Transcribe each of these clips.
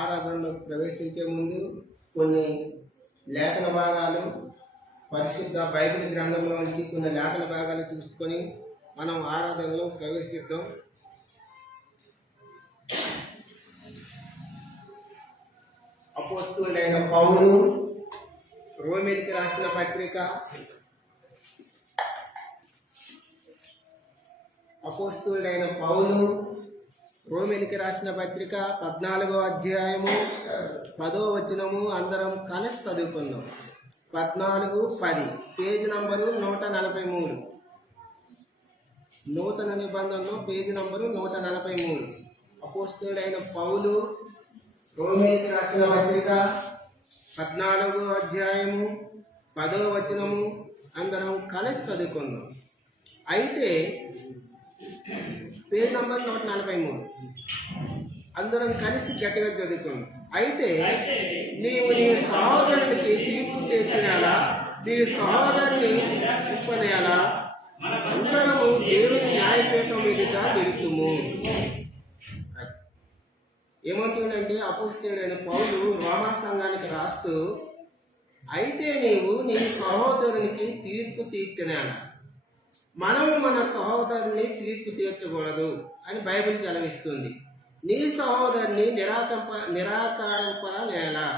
ఆరాధనలో ప్రవేశించే ముందు కొన్ని లేఖన భాగాలు, పరిశుద్ధ బైబిల్ గ్రంథంలో నుంచి కొన్ని లేఖన భాగాలు చూసుకొని మనం ఆరాధనలో ప్రవేశిద్దాం. అపోస్తలుడైన పౌలు రోమీయులకు రాసిన పత్రిక, అపోస్తలుడైన పౌలు రోమీయులకు రాసిన పత్రిక 14వ అధ్యాయము 10వ వచనము అందరం కలిసి చదువుకుందాం. 14:10 పేజీ నంబరు 143, నూతన నిబంధనలో పేజీ నంబరు 143. అపోస్తలుడైన పౌలు రోమీయులకు రాసిన పత్రిక 14వ అధ్యాయము 10వ వచనము అందరం కలిసి చదువుకుందాం. అయితే పేజ్ నంబర్ 143 అందరం కలిసి గట్టిగా చదువుకుందాం. అయితే నీవు నీ సహోదరునికి తీర్పు తీర్చినేలా, నీ సహోదరుని ఒప్పనేలా అందరము దేవుని న్యాయపీఠం ఎదుట నిలుతుము. ఏమంటుందంటే అపోస్తలుడైన పౌలు రోమా సంఘానికి రాస్తూ, అయితే నీవు నీ సహోదరునికి తీర్పు తీర్చినేలా, మనము మన సహోదరుని తీర్పు తీర్చకూడదు అని బైబిల్ చదివిస్తుంది. నీ సహోదరుని నిరాకరింపనేలా,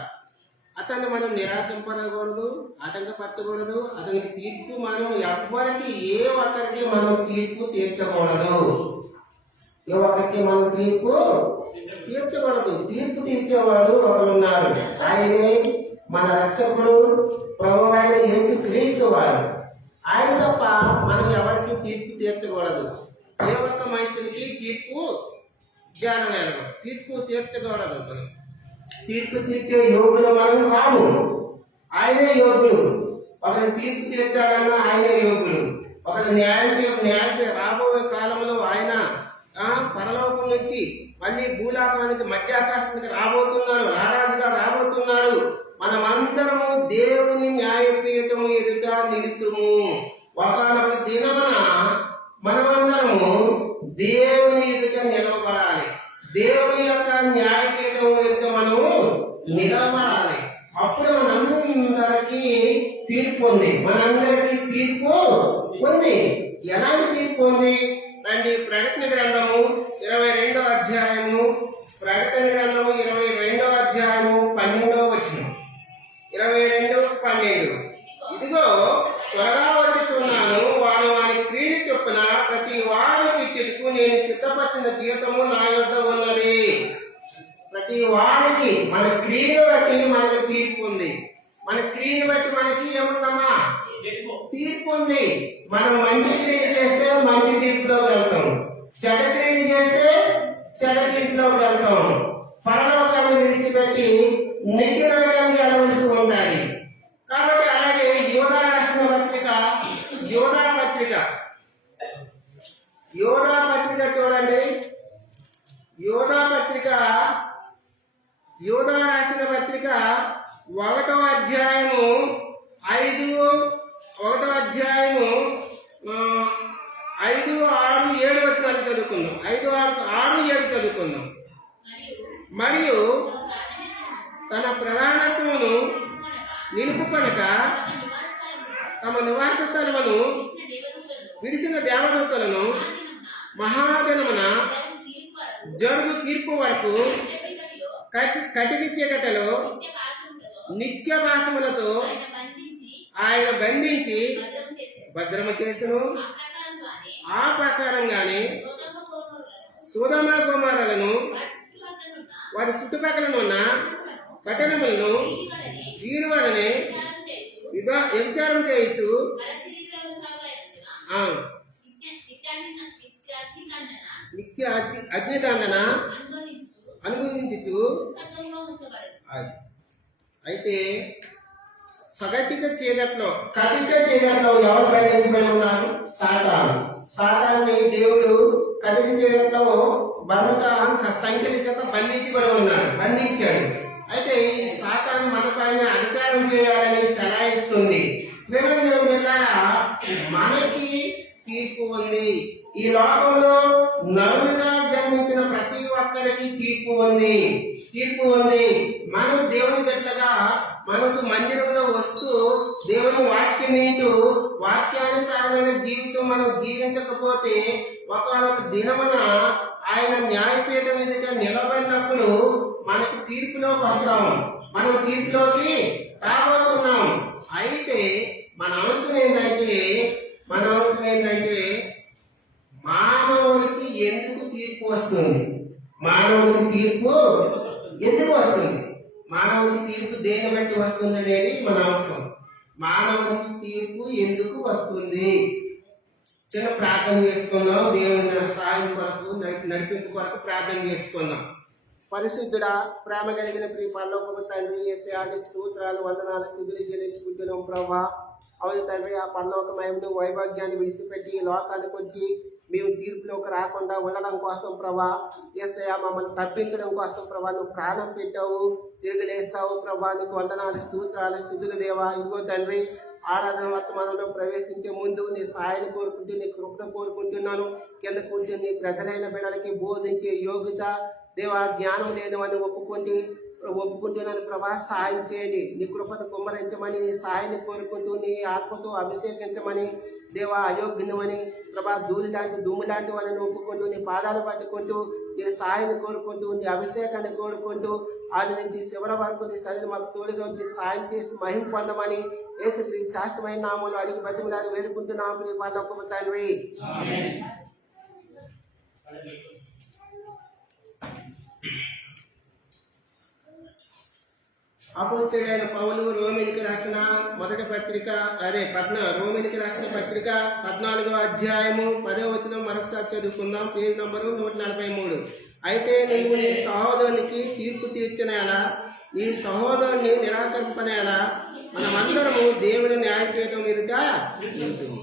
అతన్ని మనం నిరాకరింపకూడదు, ఆటంకపరచకూడదు. అతనికి తీర్పు మనం ఎవ్వరికి ఏ ఒక్కరికి మనం తీర్పు తీర్చకూడదు. ఏ ఒక్కరికి మనం తీర్పు తీర్చకూడదు. తీర్పు తీర్చేవాడు ఒకరున్నారు, ఆయనే మన రక్షకుడు ప్రభువైన యేసుక్రీస్తు వారు. ఆయన తప్ప మనం ఎవరికి తీర్పు తీర్చకూడదు. ఏ ఒక్క మనుషునికి తీర్పు తీర్పు తీర్చకూడదు. తీర్పు తీర్చే యోగులు మనం కాము, ఆయనే యోగులు. ఒకరి తీర్పు తీర్చాలన్నా ఆయనే యోగులు. ఒకరి న్యాయం రాబోయే కాలంలో ఆయన పరలోకం నుంచి మళ్ళీ భూలోకానికి మధ్యాకాశానికి రాబోతున్నాడు, రారాజుగా రాబోతున్నాడు. మనమందరము దేవుని న్యాయపీఠము ఎదుట నిలుతుము. ఒకనొక దినమున మనమందరము దేవుని ఎదుట నిలవబడాలి. దేవుని యొక్క న్యాయపీఠం ఎదుట మనము నిలబడాలి. అప్పుడు మనందరికీ తీర్పు ఉంది. మనందరికీ తీర్పు ఉంది. ఎలాంటి తీర్పు ఉంది? రండి, ప్రకటన గ్రంథము 22వ అధ్యాయము, ప్రకటన గ్రంథము 22వ అధ్యాయము 12వ వచనం. 22:12 ఇదిగో త్వరగా వచ్చుచున్నాను, వాడు వారి క్రియలు చొప్పున ప్రతి వారికి చెట్టుకు నేను సిద్ధపరిచిన జీతము నా యొద్ద ఉన్నది. ప్రతి వారికి మన క్రియలు బట్టి మనకు తీర్పు ఉంది. మన క్రియలు బట్టి మనకి ఏముందమ్మా? తీర్పు ఉంది. మనం మంచి క్రియలు చేస్తే మంచి తీర్పులోకి వెళ్తాం, చెడ్డ క్రియలు చేస్తే చెడ్డ తీర్పులోకి వెళ్తాం. పరలోకాన్ని విడిచిపెట్టి నిత్య నరకానికి వెళ్ళవలసి ఉంటాయి. కాబట్టి అలాగే యోధా రాసిన పత్రిక, యోధా పత్రిక చూడండి. యోధా రాసిన పత్రిక 1వ అధ్యాయము 5, 1వ అధ్యాయము 5, 6, 7 వచనాలు చదువుకుందాం. 5, 6, 7 చదువుకుందాం. మరియు తన ప్రధానత్వమును నిలుపుకొనక తమ నివాస స్థలమును విడిసిన దేవదూతలను మహాదినమున జరుగు తీర్పు వరకు కటికి చీకటిలో నిత్య భాషములతో ఆయన బంధించి భద్రము చేసును. ఆ ప్రకారంగానే సొదొమ గొమొర్రాలను వారి చుట్టుపక్కల ఉన్న పట్టణములను వీరి వలనే వ్యభిచారం చేయొచ్చు, నిత్య అగ్నిదండన అనుభవించు. అయితే కటిక చీకట్లో ఎవరు బంధించబడి ఉన్నారు? సాతాన్ని దేవుడు కటిక చీకట్లో సంఖ్యల చేత బంధించాడు. అయితే ఈ సాతాను మన పైన అధికారం చేయాలని సలాయిస్తుంది. మనకి తీర్పు ఉంది. ఈ లోకంలో నరులుగా జన్మించిన ప్రతి ఒక్కరికి తీర్పు ఉంది. మనం దేవుని బిడ్డలుగా మనకు మందిరంలో వస్తూ దేవుని వాక్యం వింటూ వాక్యానుసారమైన జీవితం మనం జీవించకపోతే ఒకనొక దినమున ఆయన న్యాయపీఠం ఎదుట నిలబడినప్పుడు మనకు తీర్పులోకి వస్తాము. మనం తీర్పులోకి రాబోతున్నాం. అయితే మన అవసరం ఏంటంటే మానవుడికి ఎందుకు తీర్పు వస్తుంది? మానవుడికి తీర్పు ఎందుకు వస్తుంది? మానవుడికి తీర్పు దేని బట్టి వస్తుంది అనేది మన అవసరం. మానవుడికి తీర్పు ఎందుకు వస్తుంది? చిన్న ప్రార్థన చేసుకున్నాం. దేవుని సాయం కొరకు నడిపింపు కొరకు ప్రార్థన చేసుకున్నాం. పరిశుద్ధుడా, ప్రేమ కలిగిన ప్రియ పరలోకపు తండ్రి, యేసయ్యానికి స్తోత్రాలు, వందనాలు, స్తుతులు చెల్లించుకుంటున్నాం ప్రభా. అవును తండ్రి, ఆ పరలోకమయమును వైభాగ్యాన్ని విడిచిపెట్టి లోకానికి వచ్చి మేము తీర్పులోకి రాకుండా ఉండడం కోసం ప్రభా, యేసయ్య మమ్మల్ని తప్పించడం కోసం ప్రభా నువ్వు ప్రాణం పెట్టావు, తిరిగి లేసావు ప్రభా. నీకు వందనాలు, స్తోత్రాలు, స్తుతులు దేవా. ఇదిగో తండ్రి, ఆరాధన వర్తమానంలో ప్రవేశించే ముందు నీ సాయాన్ని కోరుకుంటూ నీ కృపను కోరుకుంటున్నాను. కింద కూర్చొని నీ ప్రజలైన బిడ్డలకి బోధించే యోగ్యత దేవా, జ్ఞానం లేనివని ఒప్పుకుంటున్నాను ప్రభా. సాయం చేయండి. నీ కృపను కుమ్మరించమని, నీ సాయాన్ని కోరుకుంటూ నీ ఆత్మతో అభిషేకించమని దేవా. అయోగ్యమని ప్రభా, ధూళి లాంటి దుమ్ము లాంటి వాళ్ళని ఒప్పుకుంటూ నీ పాదాలు పట్టుకుంటూ నీ సాయాన్ని కోరుకుంటూ నీ అభిషేకాన్ని కోరుకుంటూ ఆది నుంచి చివరి వరకు నీ సన్నిధిని మాకు తోడుగా ఉంచి సాయం చేసి మహిమ పొందమని యేసుక్రీస్తు శాశ్వతమైన నామములో అడిగి బతిమలాడి వేడుకుంటున్నాం ప్రియ పరలోకపు తండ్రి. అపోస్తలుడైన పౌలు రోమీయులకు రాసిన మొదటి పత్రిక రోమీయులకు రాసిన పత్రిక 14వ అధ్యాయము 10వ వచనం మరొకసారి చదువుకుందాం. Page number 143. అయితే నీవు నీ సహోదరునికి తీర్పు తీర్చనేలా, నీ సహోదరుని నిరాకరింపనేలా మనమందరము దేవుని న్యాయపీఠం మీదుట నిలుచుము.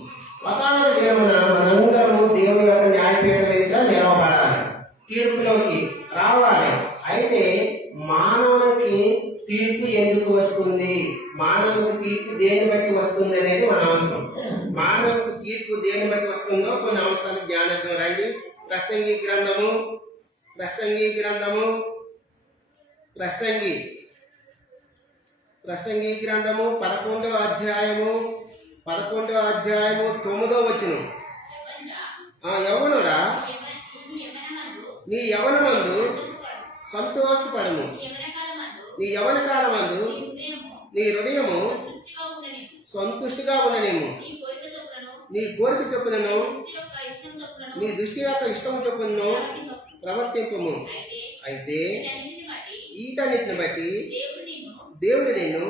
ఒకనొక దినమున మనందరము దేవుని యొక్క న్యాయపీఠం మీదుట నిలవబడాలి, తీర్పులోకి రావాలి. అయితే మానవునికి తీర్పు ఎందుకు వస్తుంది? మానవునికి తీర్పు దేని బట్టి వస్తుంది అనేది మన అవసరం. మానవునికి తీర్పు దేని బట్టి వస్తుందో కొన్ని అంశాలు జ్ఞానంతో రండి. ప్రసంగి గ్రంథము 11వ అధ్యాయము 9వ వచనం. యవ్వనుడా, నీ యవ్వనమందు సంతోషపడము, నీ యవ్వన కాలమందు నీ హృదయము సంతుష్టిగా ఉండనేమో, నీ కోరిక చొప్పునను నీ దృష్టి యొక్క ఇష్టము చొప్పునను ప్రవర్తింపము. అయితే వీటన్నిటిని బట్టి దేవుడు నిన్ను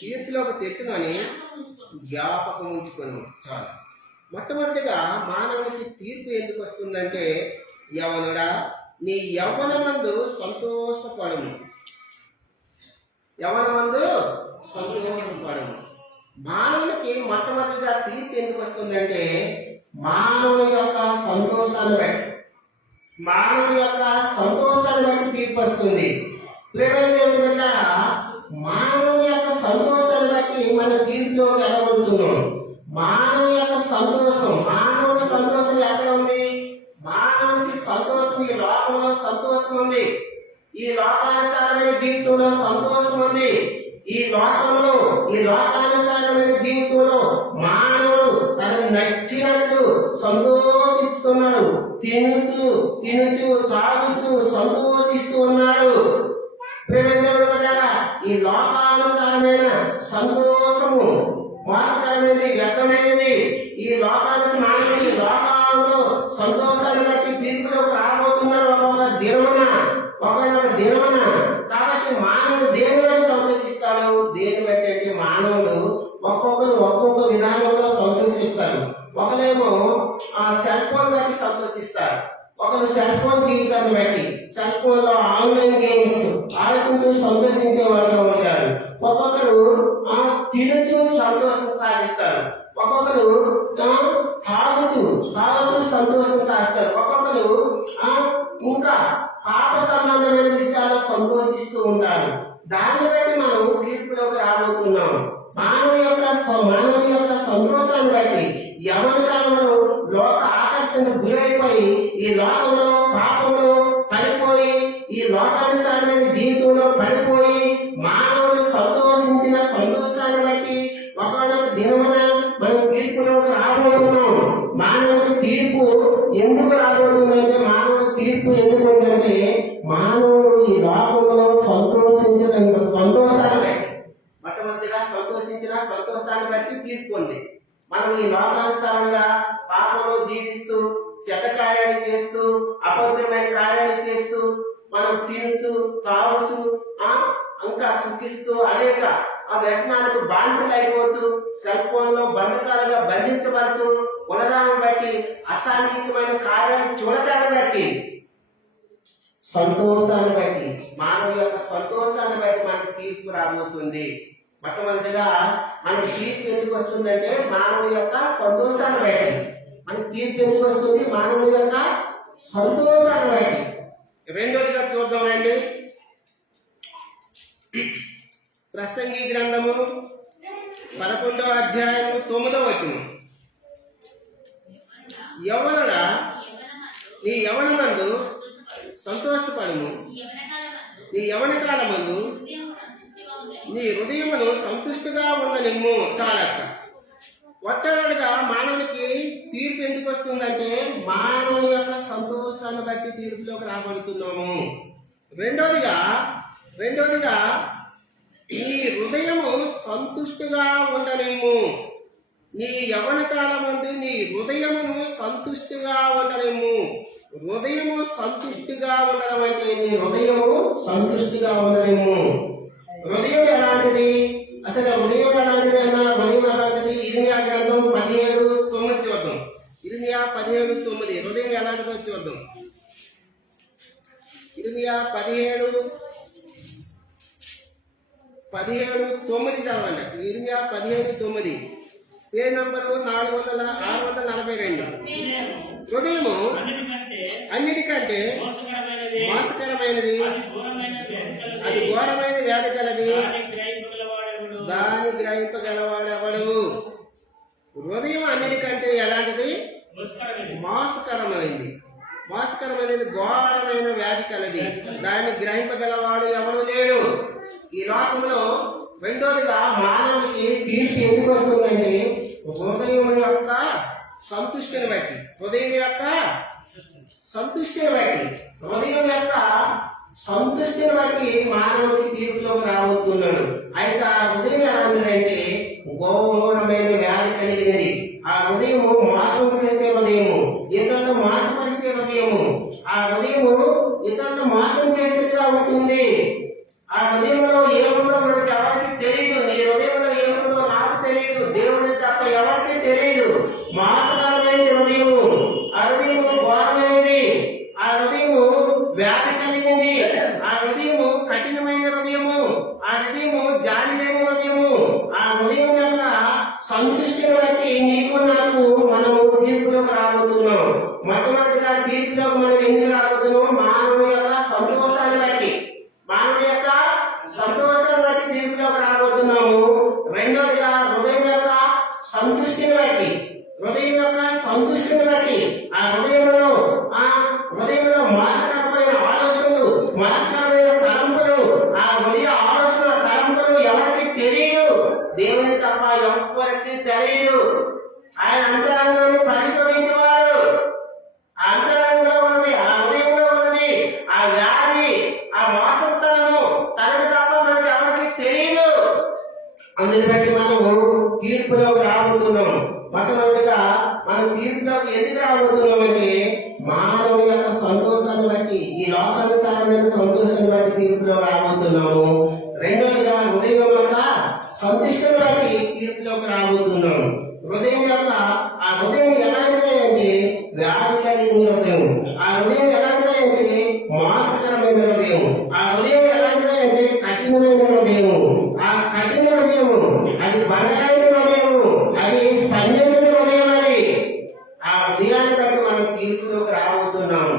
తీర్పులోకి తెచ్చునని జ్ఞాపకం ఉంచుకొను. చాలు. మొట్టమొదటిగా మానవునికి తీర్పు ఎందుకు వస్తుందంటే, యవ్వనుడా నీ యవ్వనమందు సంతోషపడము. మానవునికి మొట్టమొదటిగా తీర్పు ఎందుకు వస్తుందంటే, మానవుని యొక్క సంతోషాన్ని బట్టి తీర్పు వస్తుంది. మానవుని యొక్క సంతోషాన్ని బట్టి మన తీర్పులోకి ఎలగొడుతున్నాం. మానవుని యొక్క మానవుని సంతోషం ఎక్కడ ఉంది? మానవునికి సంతోషం ఈ లోకంలో సంతోషం ఉంది. ఈ లోకానుసారమైన జీవితంలో సంతోషం ఉంది. ఈ లోకానుసారమైన జీవితంలో మానవుడు తనకు నచ్చినట్టు సంతోషిస్తున్నాడు. తినుచు తాగుతూ సంతోషిస్తూ ఉన్నాడు. ఈ లోకానుసారమైన సంతోషము మోసకరమైనది, వ్యర్థమైనది. ఈ లోకాలలో సంతోషాన్ని బట్టి తీర్పులోకి రాబోతున్నారు ఒక్కొక్క దినమున. కాబట్టి మానవుడు దేని బట్టి సంతోషిస్తాడు? దేని బట్టి అంటే మానవుడు ఒక్కొక్క విధానంలో సంతోషిస్తాడు. ఒకరేమో ఆ సెల్ ఫోన్ బట్టి సంతోషిస్తారు, ఒకరు సెల్ ఫోన్ జీవితాన్ని బట్టి సెల్ ఫోన్ లో ఆన్లైన్ గేమ్స్ ఆడుకుంటూ సంతోషించే వాళ్ళు ఉంటారు. ఒక్కొక్కరు తినచ్చు సంతోషం సాగిస్తారు, ఒక్కొక్కరు తాగుతూ సంతోషం సాగిస్తారు, ఒక్కొక్కరు ఇంకా పాప సంబంధమైన విషయాల్లో సంతోషిస్తూ ఉంటారు. దాన్ని బట్టి మనం తీర్పులోకి రాబోతున్నాం. మానవుని యొక్క సంతోషాన్ని బట్టి యవ్వన కాలంలో లోక ఆకర్షణ ఆలస్యంగా గురైపోయి ఈ లోకంలో పాపంలో పడిపోయి ఈ లోకానుసారమైన జీవితంలో పడిపోయి మానవుడు సంతోషించిన సంతోషాన్ని బట్టి ఒకనొక దినమున మనం తీర్పులోకి రాబోతున్నాం. మానవుడికి తీర్పు ఎందుకు రాబోతుందంటే, మానవుడికి తీర్పు ఎందుకు ఉందంటే, మానవుడు ఈ లోకంలో సంతోషించిన సంతోషాన్ని బట్టి, మొట్టమొదటిగా సంతోషించిన సంతోషాన్ని బట్టి తీర్పు ఉంది. మనం ఈ లోకానుసారంగా పాపంలో జీవిస్తూ చెడ్డ కార్యాలు చేస్తూ అపవిత్రమైన కార్యాలు చేస్తూ మనం తింటూ తాగుతూ ఇంకా సుఖిస్తూ అనేక ఆ వ్యసనాలకు బానిసలు అయిపోతూ సెల్ ఫోన్ లో బంధకాలుగా బంధించబడుతూ ఉన్నదాన్ని బట్టి అసాంఘికమైన కార్యాలు చూడటాన్ని బట్టి సంతోషాన్ని బట్టి మానవ యొక్క సంతోషాన్ని బట్టి మనకి తీర్పు రాబోతుంది. మొట్టమొదటిగా మనకి తీర్పు ఎందుకు వస్తుందంటే మానవుని యొక్క సంతోషాన్ని బట్టి. మనకి తీర్పు ఎందుకు వస్తుంది? మానవుని యొక్క సంతోషాన్ని బట్టి. రెండోదిగా చూద్దాం రండి. ప్రసంగి గ్రంథము 11వ అధ్యాయము 9వ వచనం. యవ్వనుడా నీ యవ్వనమందు సంతోషపడుము, నీ యవ్వన కాలమందు నీ హృదయమును సంతుష్టిగా ఉండనిమ్ము. చాలక్క ఒట్టగా మానవునికి తీర్పు ఎందుకు వస్తుందంటే మానవుని యొక్క సంతోషాన్ని బట్టి తీర్పులోకి రాబడుతున్నాము. రెండోదిగా నీ హృదయము సంతుష్టిగా ఉండనిమ్ము. నీ యవ్వన కాలమందు నీ హృదయమును సంతుష్టిగా ఉండనిమ్ము. హృదయము సంతుష్టిగా ఉండడం అంటే నీ హృదయము సంతుష్టిగా ఉండనిమ్ము. హృదయం ఎలాంటిది? అసలు హృదయం ఎలాంటిది అన్న హృదయం ఎలాంటిది? ఇర్మియా గ్రంథం 17:9 చూద్దాం. ఇర్మియా 17:9 హృదయం ఎలాంటిదో చూద్దాం. ఇర్మియా 17:9 చదవండి. ఇర్మియా 17:9 పేజ్ నంబరు 642. హృదయము అన్నిటికంటే మోసకరమైనది, అది ఘోరమైన వ్యాధి కలది, దాని గ్రహింపగలవాడెవడు. హృదయం అన్నిటికంటే ఎలాంటిది? మోసకరమైనది, ఘోరమైన వ్యాధి కలది, దాన్ని గ్రహింపగలవాడు ఎవడు లేడు. ఈ లోకంలో రెండోదిగా మానవునికి తీర్పు ఎందుకు వస్తుందంటే హృదయం యొక్క సంతుష్టిని బట్టి. హృదయం యొక్క సంతుష్టిని బట్టి మానవునికి తీర్పులోకి రాబోతున్నాడు. అయితే ఆ హృదయం ఎలాంటిదంటే ఘోరమైన వ్యాధి కలిగినది. ఆ హృదయము మోసం చేసే హృదయము, ఇతరులను మోసపరిచే హృదయము. ఆ హృదయము ఇతరులను మోసం చేసేదిగా ఉంటుంది. ఆ హృదయంలో ఏముందో మనకి ఎవరికి తెలియదు. నీ హృదయంలో ఏముందో నాకు తెలియదు, దేవుడికి తప్ప ఎవరికి తెలియదు. మోసకరమైన హృదయము, ఆ హృదయము ఘోరమైనది, ఆ హృదయము వ్యాధి కలిగింది, ఆ హృదయము కఠినమైన హృదయము, ఆ హృదయము జాలి లేని హృదయము. ఆ హృదయం యొక్క సంతృష్టిని బట్టి నీకు నాకు మనము తీర్పులోకి రాబోతున్నాం. మొట్టమొదటిగా తీర్పులోకి మనం ఎందుకు రాబోతున్నాం? మానవుని యొక్క సంతోషాన్ని బట్టి, తీర్పులోకి రాబోతున్నాము. రెండోదిగా హృదయం యొక్క సంతృష్టిని బట్టి, ఆ హృదయంలో మోసకరమైన ఆలోచనలు, మోసకరమైన తలంపులు, ఆ హృదయ ఆలోచనల తలంపులు ఎవరికి తెలియదు, దేవునికి తప్ప ఎవరికి తెలియదు. ఆయన అంతరంగాన్ని పరిశోధించేవాడు. ఆ అంతరంగంలో ఉన్నది, ఆ హృదయంలో ఉన్నది ఆ వ్యాధి, ఆ మోసతనము తనకు తప్ప మనకి ఎవరికి తెలియదు. అందుని బట్టి మనము తీర్పులోకి రాబోతున్నాం. మొట్టమొదటిగా మనం తీర్పులోకి ఎందుకు రాబోతున్నాం అంటే మానవుని యొక్క సంతోషాన్ని బట్టి, ఈ లోకానుసారమైన సంతోషాన్ని బట్టి తీర్పులో రాబోతున్నాము. రెండోదిగా హృదయం యొక్క సంతుష్టిని బట్టి తీర్పులోకి రాబోతున్నాం. హృదయం యొక్క ఆ హృదయం ఎలాంటిదే అంటే వ్యాధి కలిగిన హృదయం, ఆ హృదయం ఎలాంటిదే అంటే మోసకరమైన హృదయం, ఆ హృదయం ఎలాంటిదే అంటే కఠినమైన హృదయము. ఆ కఠిన హృదయము అది బండరాయిన హృదయము, అది స్పందించిన హృదయం. అది ఆ హృదయాన్ని బట్టి మనం తీర్పులోకి రాబోతున్నాము.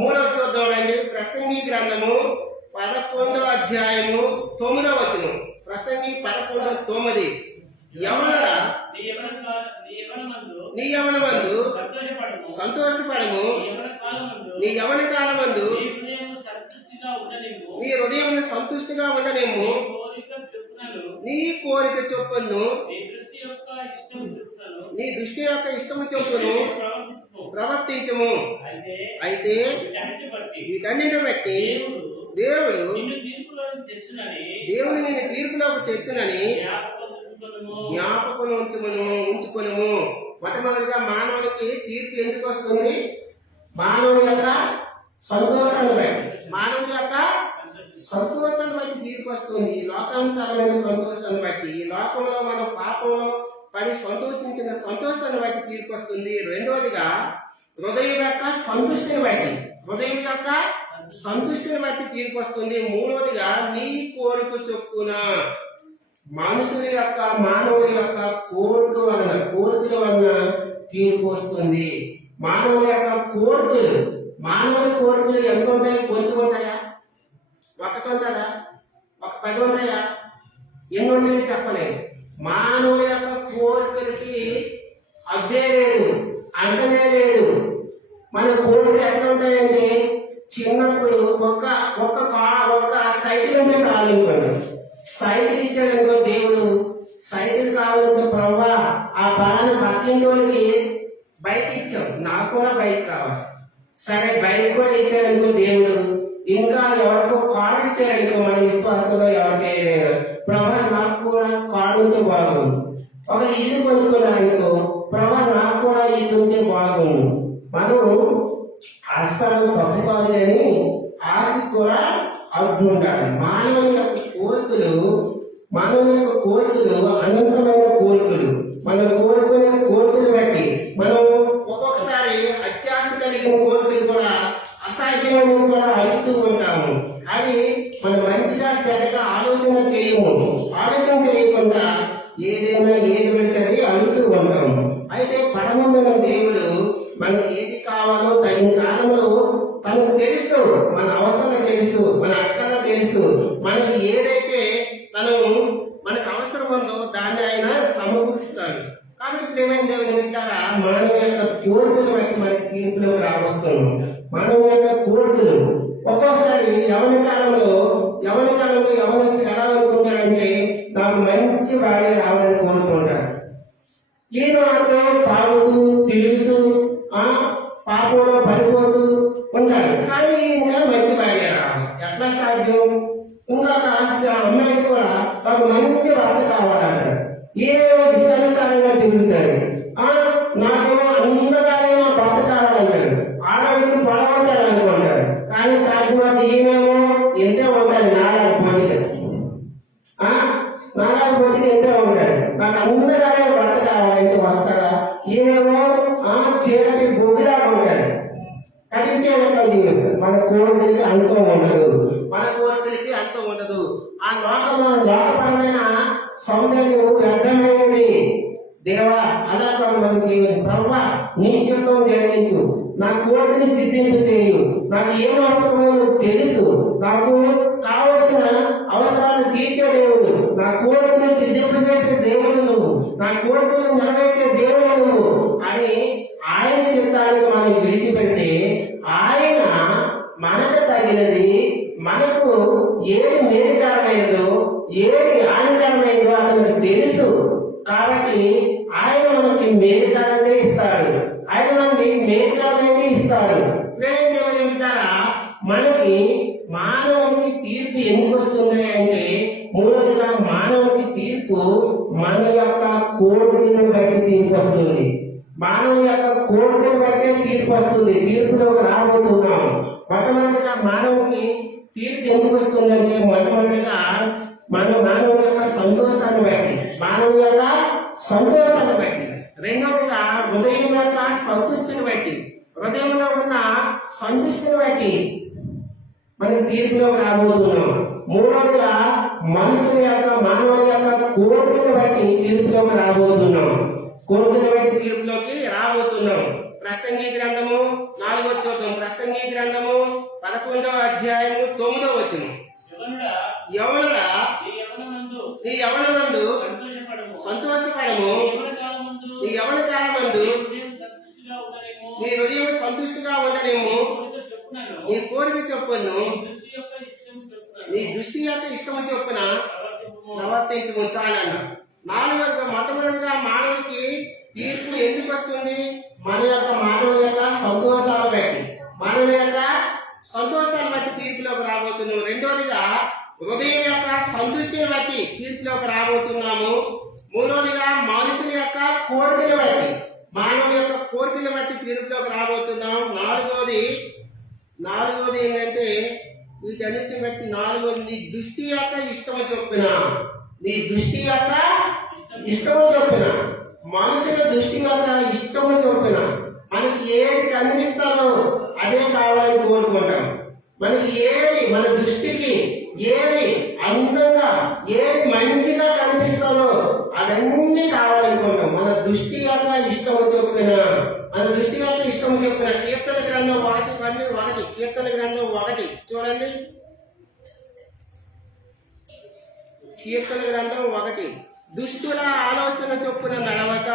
మూడవ చూద్దామండి. ప్రసంగి గ్రంథము 11వ అధ్యాయము 9వ వచనం. ప్రసంగి 11:9 యవనుడా నీ యవనమందు సంతోషపడము. సంతోషపడము. నీ నీ యవ్వన కాలమందు యవన కాలమందు నీ హృదయము సంతృప్తిగా ఉండనివ్వు. నీ హృదయమును సంతుష్టిగా ఉండనేమో. నీ కోరిక చొప్పునను నీ కోరిక చొప్పును నీ దృష్టి యొక్క ఇష్టం చొప్పునను నీ దృష్టి యొక్క ఇష్టము చొప్పును ప్రవర్తించుము. ప్రవర్తించము. అయితే వీటన్నిటిని వీటన్నిటిని బట్టి బట్టి దేవుడు నిన్ను తీర్పులోకి తెచ్చునని దేవుని నేను తీర్పులోకి తెచ్చునని జ్ఞాపకం ఉంచుకొనుము. ఉంచుకొనుము. మొట్టమొదటిగా మానవునికి తీర్పు ఎందుకు వస్తుంది? మానవుని యొక్క సంతోషాన్ని బట్టి, మానవుని యొక్క సంతోషాన్ని బట్టి తీర్పు వస్తుంది. ఈ లోకానుసారమైన సంతోషాన్ని బట్టి, ఈ లోకంలో మనం పాపంలో పడి సంతోషించిన సంతోషాన్ని బట్టి తీర్పు వస్తుంది. రెండవదిగా హృదయం యొక్క సంతుష్టిని బట్టి, హృదయం యొక్క సంతుష్టిని బట్టి తీర్పు వస్తుంది. మూడవదిగా నీ కోరిక చొప్పున, మనుషుల యొక్క మానవుల యొక్క కోరికల వలన తీర్పు వస్తుంది. మానవుల యొక్క మానవుల కోరికలు ఎంత ఉంటాయి? కొంచెం ఉంటాయా? ఒకటి ఉంటుందా? ఒక 10 ఉంటాయా? ఎన్ని ఉంటాయో చెప్పలేము. మానవుల యొక్క కోరికలకి అద్దే లేదు, అంటనే లేదు. మన కోరికలు ఎట్లా ఉంటాయంటే, చిన్నప్పుడు ఒక సైకిల్ ఉంటే చాలు అనుకోండి. సైకిల్ ఇచ్చాడనుకో దేవుడు, సైకిల్ కావాలంటే ప్రభా ఆ పలానా పక్కింటి వాళ్ళకి బైక్ ఇచ్చాం, నాకు కూడా బైక్ కావాలి. సరే బైక్ కూడా ఇచ్చాడనుకో దేవుడు, ఇంకా ఎవరికో కారు ఇచ్చాడనుకో మన విశ్వాసంలో ఎవరికైనా, ప్రభా నాకు కూడా కారు ఉంటే బాగుంది. ఒక ఇల్లు కొనుక్కున్నారనుకో, ప్రభా నాకు కూడా ఇల్లు ఉంటే బాగుంది. మనం ఆశపడడం తప్పు కాదు, కానీ ఆశ కూడా అవుతూ ఉండాలి. మానవుని యొక్క కోరికలు అనంతమైన కోరికలు. మనం కోరుకునే కోరికలు బట్టి మనం ఒక్కొక్కసారి అత్యాశ కలిగిన కోరికలు కూడా అసాధ్యమైన కూడా అడుగుతూ ఉంటాము. అది మనం మంచిగా చెడ్డగా ఆలోచన చేయకుండా ఏదైనా ఏది పెడితే అడుగుతూ ఉంటాము. అయితే పరమందున దేవుడు మనకు ఏది కావాలో తగిన కాలంలో తనకు తెలుసు, మన అవసరం తెలుసు, మన అక్కర్లు తెలుసు. మనకి ఏదైతే మనకు అవసరం ఉందో దాన్ని ఆయన సమకూరుస్తాడు. కాబట్టి ప్రేమైన దేవుని మిత్రులారా, మానవ యొక్క కోరికలు బట్టి మనకి తీర్పులోకి రావస్తున్నాం. మానవ యొక్క కోరికలు ఒక్కోసారి యవన కాలంలో యవనస్తులు ఎలా అనుకుంటాడంటే, నాకు మంచి భార్య రావాలని కోరుకుంటాడు. ఈ మాత్రం తాగుతూ తిరుగుతూ పాపంలో పడిపోతూ ఉంటాడు. కానీ ఇంకా మంచి భార్య రావాలి. ఎట్లా సాధ్యం? ఇంకా కాస్త అమ్మాయికి కూడా ఒక మంచి భర్త కావాలంటారు. ఏమేమో ఇష్టానుసారంగా తిరుగుతారు. నాకేమో అందగానే భర్త కావాలంటారు. ఆడవాళ్ళు పొడవుంటారు అనుకుంటారు. కానీ సాధ్యమైతే ఏమేమో ఎంతో ఉంటారు. నాలుగు పోటీలు ఎంతో ఉంటారు. నాకు అందగానే భర్త కావాలంటే వస్తారా? ఏమేమో చీకటి బొగ్గులాగా ఉంటారు. కదిలించే జీవిస్తారు. మన కోరికలకి అంతం ఉండదు. ఆ లోకపరమైన సౌందర్యం వ్యర్థమైనది. దేవా అలా కాదు మన జీవనం. ప్రభా నీ చిత్తం జరిగించు, నా కోరికని సిద్ధింపు చేయు. నాకు ఏం అవసరమో తెలుసు, నాకు కావలసిన అవసరాలు తీర్చే దేవుడు, నా కోరికను సిద్ధింపు చేసే దేవుడు నువ్వు, నా కోరికను నెరవేర్చే దేవుడు నువ్వు అని ఆయన చిత్తానికి మనం విడిచిపెట్టి, ఆయన మనకు తగినది, మనకు ఏది మేలుకరమైనదో ఏది హానికరమైనదో అతనికి తెలుసు. కాబట్టి ఆయన మనకి మేలుకరమైనది ఇస్తాడు. ఆయన మనకి మేలుకరమైనది ఇస్తాడు. మనకి మానవునికి తీర్పు ఎందుకు వస్తుంది అంటే, మూడవదిగా మానవునికి తీర్పు మన యొక్క కోరికను బట్టి తీర్పు వస్తుంది. మానవుని యొక్క కోరికను బట్టే తీర్పు వస్తుంది. తీర్పులోకి రాబోతున్నాం. మొట్టమొదటిగా మానవునికి తీర్పు ఎందుకు వస్తుందంటే, మొట్టమొదటిగా మానవుని యొక్క సంతోషాన్ని బట్టి, రెండవదిగా హృదయం యొక్క సంతుష్టిని బట్టి, హృదయంలో ఉన్న సంతుష్టిని బట్టి మనకి తీర్పులోకి రాబోతున్నాం. మూడవదిగా మానవుని యొక్క కోరికను బట్టి తీర్పులోకి రాబోతున్నాం. ప్రసంగి గ్రంథము 4వ చూద్దాం. ప్రసంగి గ్రంథము 11వ అధ్యాయము 9వ వచనం. యవనుడా నీ యవనమందు సంతోషపడము, నీ యవన కాలమందు నేను సంతృష్టిగా ఉండనేమో, నీ హృదయం సంతుష్టిగా ఉండనేమో, కోరిక చొప్పునను, నీ కోరిక చొప్పును దృష్టి యొక్క ఇష్టం చొప్పున నీ దృష్టి యొక్క ఇష్టము చొప్పున ప్రవర్తింపుము. ప్రవర్తించు చాలన్న. నాలుగవదిగా మొట్టమొదటిగా మానవునికి తీర్పు ఎందుకు వస్తుంది? మానవుని యొక్క సంతోషాలు బట్టి, మానవుని యొక్క సంతోషాలు బట్టి తీర్పులోకి రాబోతున్నాము. రెండవదిగా హృదయం యొక్క సంతృష్టిని బట్టి తీర్పులోకి రాబోతున్నాము. మూడవదిగా మనుషుల యొక్క కోరికలు బట్టి, మానవుని యొక్క కోరికలు బట్టి తీర్పులోకి రాబోతున్నాం. నాలుగవది ఏంటంటే వీటన్నిటిని బట్టి నాలుగవది నీ దృష్టి యొక్క ఇష్టము చొప్పున, నీ దృష్టి యొక్క ఇష్టము చొప్పున, మనుషుల దృష్టి యొక్క ఇష్టము చొప్పున మనకి ఏది కనిపిస్తారో అదే కావాలని కోరుకుంటాం. మనకి ఏది మన దృష్టికి ఏది అందంగా ఏది మంచిగా కనిపిస్తారో అదన్నీ కావాలనుకుంటాం. మన దృష్టి యొక్క ఇష్టము చొప్పున, మన దృష్టి యొక్క ఇష్టము చొప్పున. కీర్తన గ్రంథం 1:1 కీర్తన గ్రంథం 1 చూడండి. కీర్తన గ్రంథం 1 దుష్టుల ఆలోచన చొప్పున నడవక,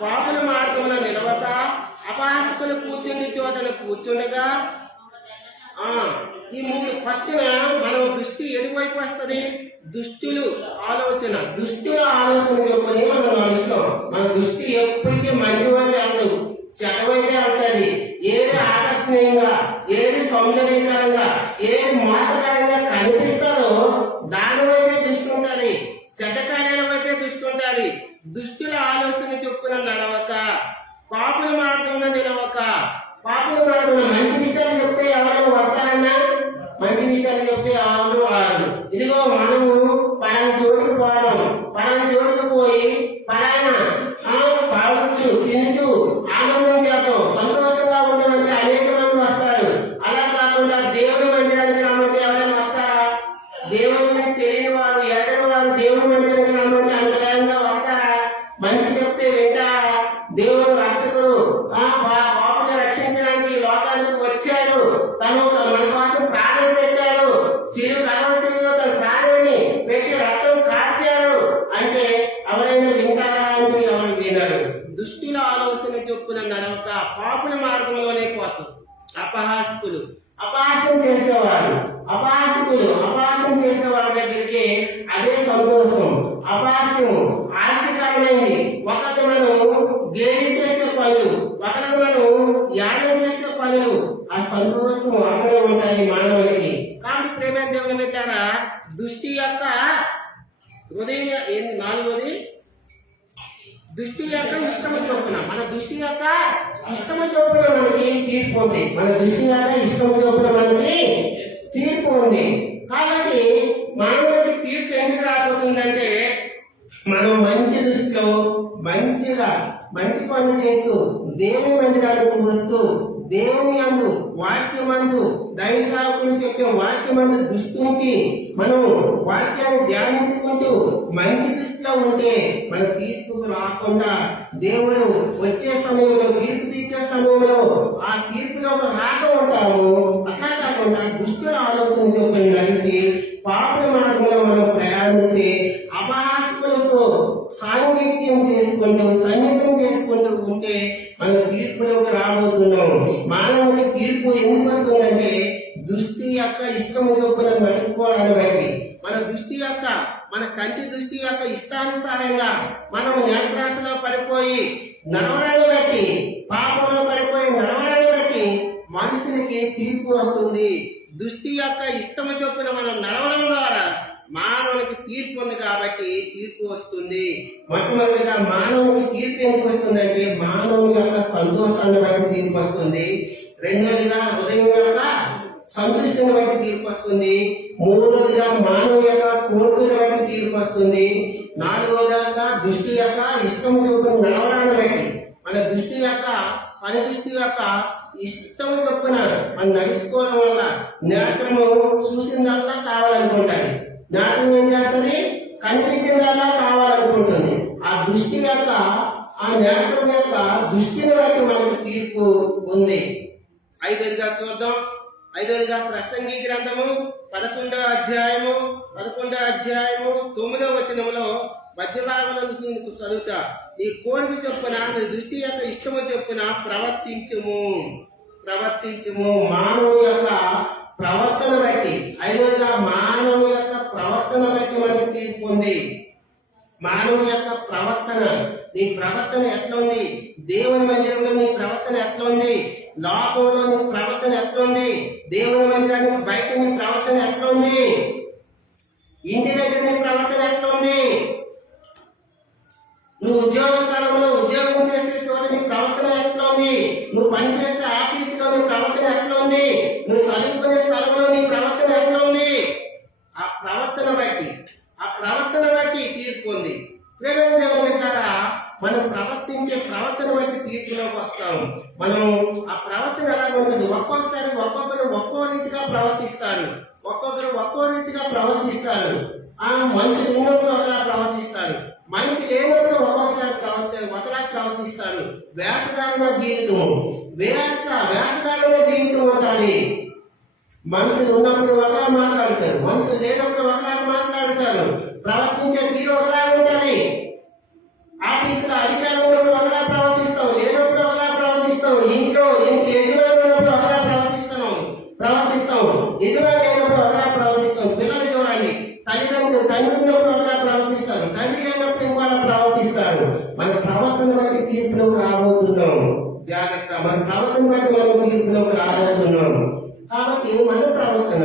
పాపుల మార్గమున నిలవక, అపహాసకులు కూర్చుని చోటను కూర్చుండగా. ఈ మూడు ఫస్ట్ మనం దృష్టి ఎటువైపు వస్తుంది? దుష్టుల ఆలోచన చొప్పునే మనం నడుస్తాం. మన దృష్టి ఎప్పటికీ మంచి వైపే వెళ్తాం, చెడ్డ వైపే వెళ్తుంది. ఏది ఆకర్షణీయంగా, ఏది సౌందర్యకరంగా, ఏది మోసకరంగా కనిపిస్తారో దాని వైపే దృష్టి ఉంటుంది, చెడ్డ కార్యాల వైపే దృష్టి ఉంటుంది. దుష్టుల ఆలోచన చొప్పున నడవక, పాపుల మార్గంలో నిలవక. పాపుల మార్గంలో మంచి విషయాలు చెప్తే ఎవరైనా వస్తారన్నా? మంచి విషయాలు చెప్తే ఎవరు రారు. ఇదిగో మనము పలానా చోటుకు పోవడం, పలానా చోటుకు పోయి పలానా తాగొచ్చు, తినచ్చు, ఆనందం చేద్దాం, సంతోషంగా ఉండమంటే అనేక మంది వస్తారు. అలా కాకుండా దేవుని మందిరానికి రమ్మంటే ఎవరైనా వస్తారా? దేవుని తెలియని వారు, ఎగని వారు దేవుని మందిరానికి రమ్మంటే అంతకాలంగా వస్తారా? మంచి చెప్తే వింటారా? దేవుడు రక్షకుడు, పాపులను రక్షించడానికి లోకానికి వచ్చాడు, తను మన కోసం ప్రాణం పెట్టాడు, కలవశిలో తన ప్రాణాన్ని పెట్టి రక్తం కార్చాడు అంటే ఎవరైనా వింటారా అంటే ఎవరు వినరు. దుష్టుల ఆలోచన చొప్పున నడవక పాపుల మార్గంలోనే పోతారు. అపహాసం చేసేవారు, అపహాసం చేసే వాళ్ళ దగ్గరికి అదే సంతోషం. అపహాస్యం హాస్యకరమైంది. ఒకటి మనం గేలి చేసే పనులు, ఒకటి మనం యాగం చేసే పనులు, ఆ సంతోషం అక్కడే ఉంటాయి మానవునికి. కాబట్టి ప్రేమ దేవుని పెట్టారా దృష్టి యొక్క హృదయం ఏంది? నాలుగోది దృష్టి యొక్క ఇష్టము చొప్పున. మన దృష్టి యొక్క ఇష్టము చొప్పున మనకి తీర్పు ఉంది. మన దృష్టి యొక్క ఇష్టము చొప్పున మనకి తీర్పు ఉంది. కాబట్టి మానవుడికి తీర్పు ఎందుకు రాబోతుందంటే మనం మంచి దృష్టిలో మంచి పనులు చేస్తూ దేవుని మందిరానికి వస్తూ దేవుని యందు వాక్యమందు దైవ సేవకులు చెప్పే వాక్యమందు దృష్టి ఉంచి మనం వాక్యాన్ని ధ్యానించుకుంటూ మంచి దృష్టిలో ఉంటే మన తీర్పుకు రాకుండా దేవుడు వచ్చే సమయంలో తీర్పు తీర్చే సమయంలో ఆ తీర్పులో రాక ఉంటాము. అట్లా కాకుండా దుష్టుల ఆలోచన చొప్పున నడిచి పాపుల మార్గంలో మనం ప్రయాణిస్తే అపహాస్కులతో సాన్నిధ్యం చేసుకుంటూ సన్నిహితం చేసుకుంటూ ఉంటే మన తీర్పులోకి రాబోతున్నాం. మానవుడికి తీర్పు ఎందుకు వస్తుందంటే దృష్టి యొక్క ఇష్టము చొప్పున నడుచుకోవడాన్ని బట్టి, మన కంటి దృష్టి యొక్క ఇష్టానుసారంగా మనం నేత్రాశలో పడిపోయి నడవడాన్ని బట్టి, పాపంలో పడిపోయి నడవడాన్ని బట్టి మనుషునికి తీర్పు వస్తుంది. దృష్టి యొక్క ఇష్టము చొప్పున మనం నడవడం ద్వారా మానవునికి తీర్పు ఉంది కాబట్టి తీర్పు వస్తుంది. మొట్టమొదటిగా మానవునికి తీర్పు ఎందుకు వస్తుందంటే మానవుని యొక్క సంతోషాన్ని బట్టి తీర్పు వస్తుంది. రెండోదిగా హృదయం యొక్క సంతృష్టిని బట్టి తీర్పు వస్తుంది. మూడోదిగా మానవుని యొక్క కోరికను బట్టి తీర్పు వస్తుంది. నాలుగోదిగా దృష్టి యొక్క ఇష్టము చొప్పున నడవడాన్ని బట్టి, మన దృష్టి యొక్క పని దృష్టి యొక్క ఇష్టము చొప్పున మనం నడుచుకోవడం వల్ల నేత్రము చూసిందల్లా కావాలనుకుంటారు. నేత్రం ఏం చేస్తుంది? కనిపించిందల్లా కావాలనుకుంటుంది. ఆ దృష్టి యొక్క ఆ నేత్రం యొక్క దృష్టిని బట్టి మనకు తీర్పు ఉంది. ఐదోదిగా చూద్దాం. ఐదోదిగా ప్రసంగి గ్రంథము 11వ అధ్యాయము 9వ వచనములో మధ్య భాగంలో నుంచి నీకు చదువుతా. నీ కోరిక చొప్పున నీ దృష్టి యొక్క ఇష్టము చొప్పున ప్రవర్తించుము. మానవుని యొక్క ప్రవర్తన బట్టి, ఐదవదిగా మానవుని యొక్క ప్రవర్తన బట్టి మనకు తీర్పు ఉంది. మానవుని యొక్క ప్రవర్తన, నీ ప్రవర్తన ఎట్లా ఉంది? దేవుని మందిరంలో నీ ప్రవర్తన ఎట్లా ఉంది? లోకంలో నీ ప్రవర్తన ఎట్లా ఉంది? దేవుని మందిరానికి బయట నీ ప్రవర్తన ఎట్లా ఉంది? ఇంటి దగ్గర నీ ప్రవర్తన ఎట్లా ఉంది? నువ్వు ఉద్యోగ స్థలంలో ఉద్యోగం చేసే చోట నీ ప్రవర్తన ఎట్లా ఉంది? నువ్వు పనిచేసే ఆఫీసులో నీ ప్రవర్తన ఎట్లా ఉంది? నువ్వు చదువుకునే స్థలంలో నీ ప్రవర్తన ఎట్లా ఉంది? ఆ ప్రవర్తన బట్టి తీర్పు ఉంది. ప్రేమించారా? మనం ప్రవర్తించే ప్రవర్తన బట్టి తీర్పులోకి వస్తాం. మనం ఆ ప్రవర్తన ఎలా ఉంటుంది? ఒక్కోసారి ఒక్కొక్కరు ఒక్కో రీతిగా ప్రవర్తిస్తారు. ఆ మనిషి ఉన్నప్పుడు ఒకలా ప్రవర్తిస్తారు, మనిషి లేనప్పుడు ఒక్కోసారి ఒకలా ప్రవర్తిస్తారు. వేషధారణ జీవితం ఉండాలి. మనుషులు ఉన్నప్పుడు ఒకలా మాట్లాడతారు, మనుషులు లేనప్పుడు ఒకలా మాట్లాడతారు. ప్రవర్తించే తీరు ఒకలా ఉండాలి. ఆఫీసులో అధికారులు ఉన్నప్పుడు ఒకలా ప్రవర్తిస్తాం, లేనప్పుడు ఒకలా ప్రవర్తిస్తాం. ఇంటి యజమాని ఉన్నప్పుడు ఒకలా ప్రవర్తిస్తాం, యజమాని లేనప్పుడు ఒకలా ప్రవర్తిస్తాం. పిల్లలు చూడండి, తండ్రి ఉన్నప్పుడు ఒకలా ప్రవర్తిస్తారు, తండ్రి లేనప్పుడు ఇంకోలా ప్రవర్తిస్తారు. మన ప్రవర్తన బట్టి తీర్పులోకి రాబోతున్నాం. జాగ్రత్త, మన ప్రవర్తన బట్టి మనం తీర్పులోకి రాబోతున్నాం. కాబట్టి మన ప్రవర్తన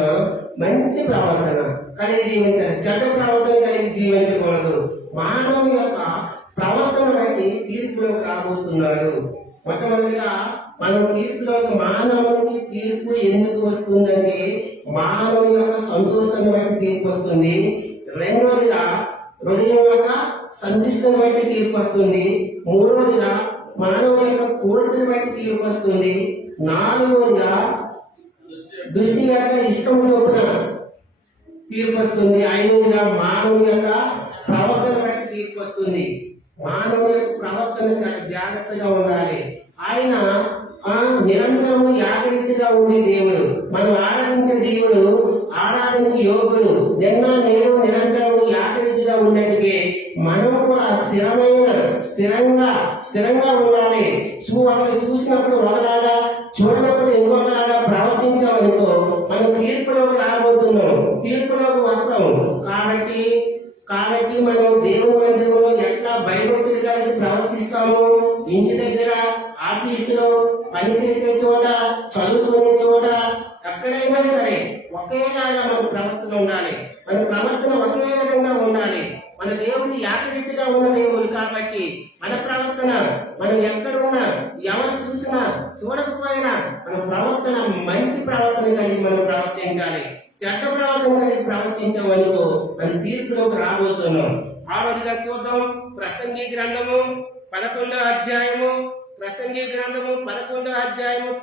మంచి ప్రవర్తన కలిగి జీవించాలి, చెడ్డ ప్రవర్తన కలిగి జీవించకూడదు. మానవుని యొక్క ప్రవర్తన బట్టి తీర్పులోకి రాబోతున్నారు. మొట్టమొదటిగా మనం మానవునికి తీర్పు ఎందుకు వస్తుందంటే మానవుని యొక్క సంతోషాన్ని బట్టి తీర్పు వస్తుంది. రెండవదిగా హృదయం యొక్క సంతృష్టిని బట్టి తీర్పు వస్తుంది. మూడవదిగా మానవుని యొక్క కోరికను బట్టి తీర్పు వస్తుంది. నాలుగవదిగా దృష్టి యొక్క ఇష్టం చొప్పున తీర్పు వస్తుంది. ఐదవదిగా మానవుని యొక్క ప్రవర్తన బట్టి తీర్పు వస్తుంది. మానవుని యొక్క ప్రవర్తన చాలా జాగ్రత్తగా ఉండాలి. ఆయన నిరంతరము యాగరీతిగా ఉండే దేవుడు, మనం ఆరాధించే దేవుడు ఆరాధనకు యోగుడు. నేడు నిరంతరము యాగరీతిగా ఉండేటికి మనం కూడా స్థిరంగా ఉండాలి. ఒకరు చూసినప్పుడు ఒకలాగా, చూడనప్పుడు ఇంకొకలాగా ప్రవర్తించామనుకో మనం తీర్పులోకి రాబోతున్నాం, తీర్పులోకి వస్తాం. కాబట్టి మనం దేవుని మందిరంలో ఎట్లా భయభక్తులు కలిగి ప్రవర్తిస్తాము, ఇంటి దగ్గర, ఆఫీసులో, పనిచేసే చోట, చదువుకునే చోట, ఎక్కడైనా సరే ఒకేలాగా మన ప్రవర్తన ఉండాలి. మన ప్రవర్తన ఒకే విధంగా ఉండాలి. మన దేవుడు ఏకరీతిగా ఉన్న దేవుడు కాబట్టి మన ప్రవర్తన, మనం ఎక్కడున్నా, ఎవరు చూసినా చూడకపోయినా మన ప్రవర్తన మంచి ప్రవర్తన కలిగి మనం ప్రవర్తించాలి. చెడ్డ ప్రవర్తన కలిగి ప్రవర్తించామనుకో మన తీర్పులోకి రాబోతున్నాం. ఆరోజుగా చూద్దాం. ప్రసంగి గ్రంథము 11వ అధ్యాయము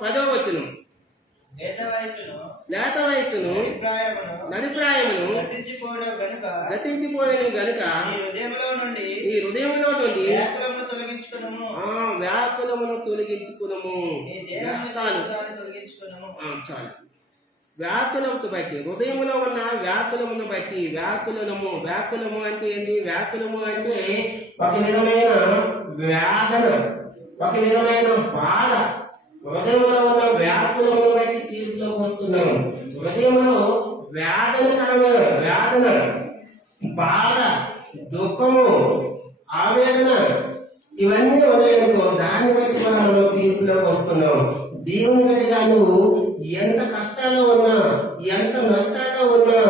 10వ వచనం. లేత వయసును నడిప్రాయమును గతించిపోయిన గనుక ఈ హృదయములో నుండి వ్యాకులమును తొలగించుకునము. చాలు. వ్యాకులమును బట్టి, హృదయములో ఉన్న వ్యాకులమును బట్టి, వ్యాకులము అంటే ఏంటి? వ్యాకులము అంటే ఒక విధమైన వేదన, ఒక విధమైన బాధ. హృదయంలో ఉన్న వ్యాకులమును బట్టి తీర్పులోకి వస్తున్నాం. హృదయంలో వేదన, బాధ, దుఃఖము, ఆవేదన ఇవన్నీ ఉన్నాయనుకో దాన్ని బట్టి మనం తీర్పులోకి వస్తున్నాం. దేవుని బట్టిగా నువ్వు ఎంత కష్టాల్లో ఉన్నా, ఎంత నష్టాల్లో ఉన్నా,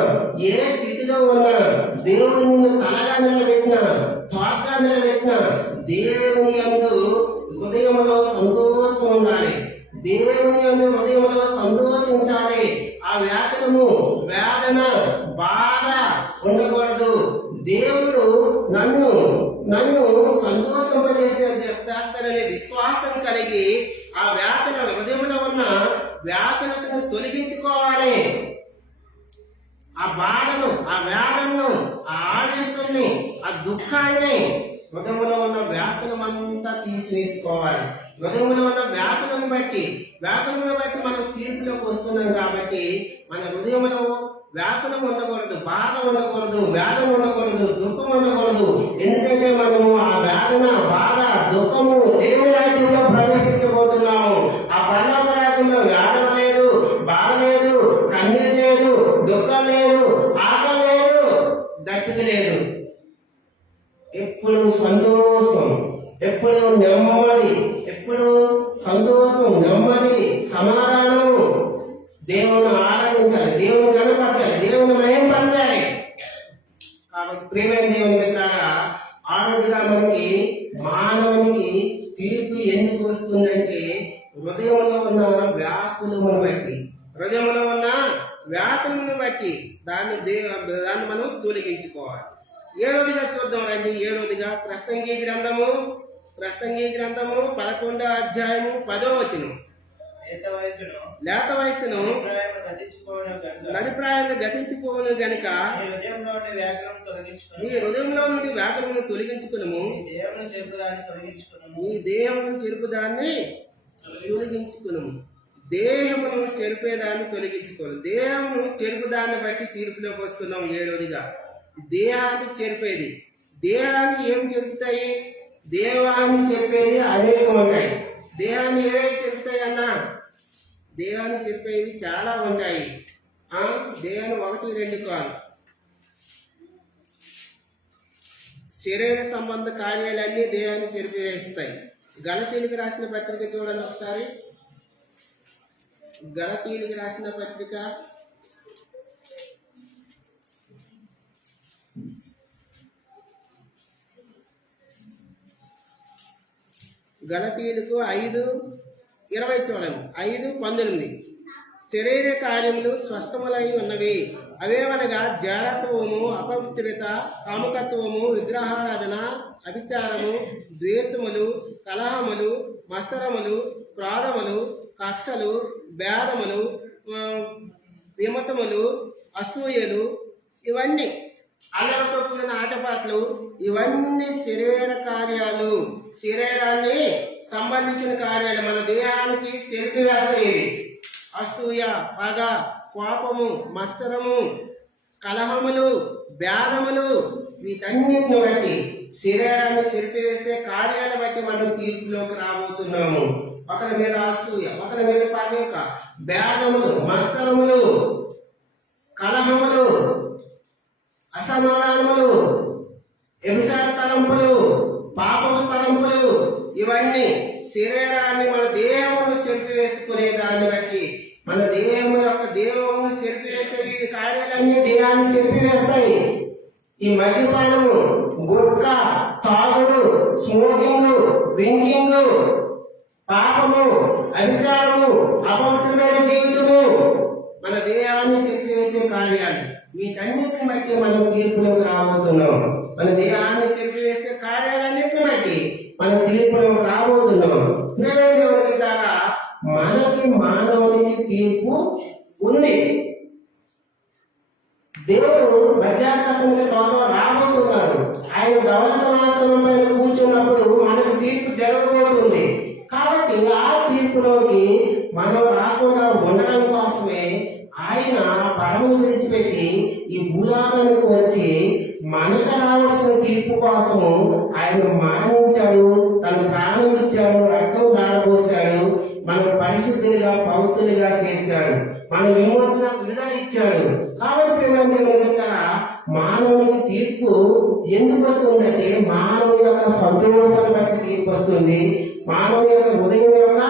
ఏ స్థితిలో ఉన్నా, దేవుని నిన్ను తలగా నిలబెట్టినా, తోటగా నిలబెట్టినా, దేవుని యందు హృదయంలో సంతోషం ఉండాలి. దేవుని యందు హృదయంలో సంతోషించాలి. ఆ వేదన, బాధ ఉండకూడదు. దేవుడు నన్ను సంతోషింపజేస్తాడనే విశ్వాసం కలిగి ఆ హృదయంలో ఉన్న వ్యాకులతను తొలగించుకోవాలి. ఆ బాధను, ఆ వేదనను, ఆ ఆవేశాన్ని, ఆ దుఃఖాన్ని, హృదయంలో ఉన్న వ్యాకులం అంతా తీసివేసుకోవాలి. హృదయంలో ఉన్న వ్యాకులను బట్టి మనం తీర్పులోకి వస్తున్నాం. కాబట్టి మన హృదయంలో వ్యాకులం ఉండకూడదు, బాధ ఉండకూడదు, వేదన ఉండకూడదు, దుఃఖం ఉండకూడదు. ఎందుకంటే మనము ఆ వేదన, బాధ, దుఃఖము దేవుని రాజ్యంలో ప్రవేశించబోతున్నాము. ఆ పరలోక రాజ్యంలో వేదన లేదు, బాధ లేదు, కన్నీరు లేదు, దుఃఖం లేదు, ఆకలి లేదు, దప్పిక లేదు. ఎప్పుడు సంతోషం, ఎప్పుడు నెమ్మది, ఎప్పుడు సంతోషం, నెమ్మది, సమాధానము. దేవుని ఆరాధించాలి, దేవుని కనపరచాలి, దేవుని మహిమపరచాలి. కాబట్టి ప్రియమైన దేవుని బిడ్డలారా, ఆ రోజుగా మనకి మానవునికి తీర్పు ఎందుకు వస్తుందంటే హృదయంలో ఉన్న వ్యాకులమును బట్టి, హృదయంలో ఉన్న వ్యాకులమును బట్టి దాన్ని మనం తొలగించుకోవాలి. ఏడవదిగా చూద్దాం రండి. ఏడవదిగా ప్రసంగి గ్రంథము 11వ అధ్యాయము 10వ వచనం. లేత వయసును నడిప్రాయంలో గతించుకోను గనుక నీ హృదయంలో నుండి వ్యాకులమును తొలగించుకును, నీ దేహమును చెరుపుదాన్ని తొలగించుకును. దేహమును చెరిపేదాన్ని తొలగించుకోను. దేహమును చెరుపుదాన్ని బట్టి తీర్పులోకి వస్తున్నాం. ఏడవదిగా దేహాన్ని చెరిపేది. దేహాన్ని ఏం చెప్తాయి? దేహాన్ని చెప్పేది అనేకం ఉంటాయి. దేహాన్ని ఏవేవి చెప్తాయి అన్నా? దేహాన్ని చెప్పేవి చాలా ఉంటాయి. దేహాన్ని 1, 2 కాదు. శరీర సంబంధ కార్యాలన్నీ దేహాన్ని చెరిపివేస్తాయి. గలతీలకు రాసిన పత్రిక చూడండి ఒకసారి. గలతీలకు రాసిన పత్రిక 5:20 చూడండి. 5:19 శరీర కార్యములు స్పష్టములై ఉన్నవి. అవేవనగా జారత్వము, అపవిత్రత, కాముకత్వము, విగ్రహారాధన, అభిచారము, ద్వేషములు, కలహములు, మత్సరములు, క్రోధములు, కక్షలు, భేదములు, విమతములు, అసూయలు, ఇవన్నీ అల్లరితో కూడిన ఆటపాటలు, ఇవన్నీ శరీర కార్యాలు, శరీరాన్ని సంబంధించిన కార్యాలు. మన దేహానికి చెరిపివేస్తాయి. అసూయ, పగ, కోపము, మత్సరము, కలహములు, భేదములు, వీటన్నిటిని బట్టి శరీరాన్ని చెరిపివేసే కార్యాలను బట్టి మనం తీర్పులోకి రాబోతున్నాము. ఒకరి మీద అసూయ, ఒకరి మీద పగ, భేదములు, మత్సరములు, కలహములు, అసమాధానములు, వ్యభిచార తలంపులు, పాపము తలంపులు, ఇవన్నీ శరీరాన్ని, మన దేహమును చెరిపివేసుకునే దాన్ని బట్టి, మన దేహము యొక్క దేహమును చెరిపివేసే ఈ కార్యాలన్నీ దేహాన్ని చెరిపివేస్తాయి. ఈ మద్యపానము, గుట్క, తాగుడు, స్మోకింగ్, డ్రింకింగ్, పాపము, అధికారము, అపవిత్రమైన జీవితము మన దేహాన్ని చెరిపివేసే కార్యాలు. వీటన్నిటిని బట్టి మనం తీర్పులోకి రాబోతున్నాం. మన దేహాన్ని చెరిపివేసే కార్యాలన్నింటిని బట్టి మనం తీర్పులోకి రాబోతున్నాం. దేవుని ద్వారా మనకి, మానవునికి తీర్పు ఉంది. దేవుడు మధ్యాకాశంలో త్వరలో రాబోతున్నాడు. ఆయన ధవళ సింహాసనం పైన కూర్చున్నప్పుడు మనకు తీర్పు జరగబోతుంది. కాబట్టి ఆ తీర్పులోకి మనం రాకుండా ఉండడం కోసమే ఆయన పరమును విడిచిపెట్టి ఈ భూలోకానికి వచ్చి మనకు రావాల్సిన తీర్పు కోసము ఆయన మరణించాడు, తన ప్రాణం ఇచ్చాడు, రక్తం దారపోసాడు, మనం పరిశుద్ధులుగా, పవిత్రులుగా చేశాడు, మన విమోచన విడుదల ఇచ్చాడు. కాబట్టి మానవునికి తీర్పు ఎందుకు వస్తుందంటే మానవుని యొక్క సంతోషాన్ని బట్టి తీర్పు వస్తుంది, మానవుని యొక్క హృదయం యొక్క